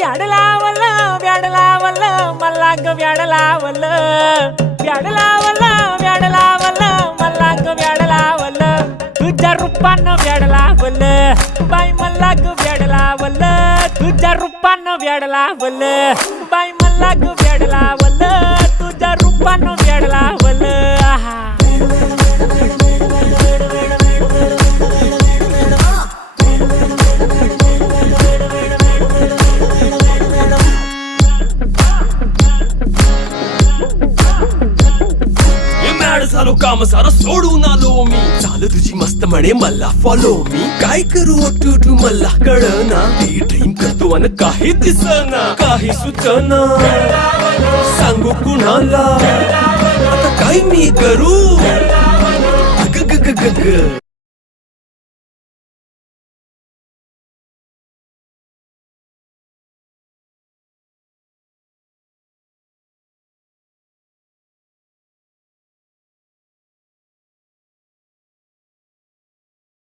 व्याड लावलं व्याड लावलं मला ग व्याड लावलं व्याड लावलं व्याड लावलं मला ग व्याड लावलं तुझ्या रूपानं व्याड लावलं बाई मला ग व्याड लावलं तुझ्या रूपानं व्याड लावलं बाई मला ग व्याड लावलं तुझ्या रूपानं व्याड लावलं आहा झालो काम सारं सोडून आलो मी चाल तुझी मस्त म्हणे मला फॉलो मी काय करू टू मला कळना ती ड्रीम करतो आणि काही दिसना काही सुचना सांगू कुणाला आता काय मी करू ग ग ग ग ग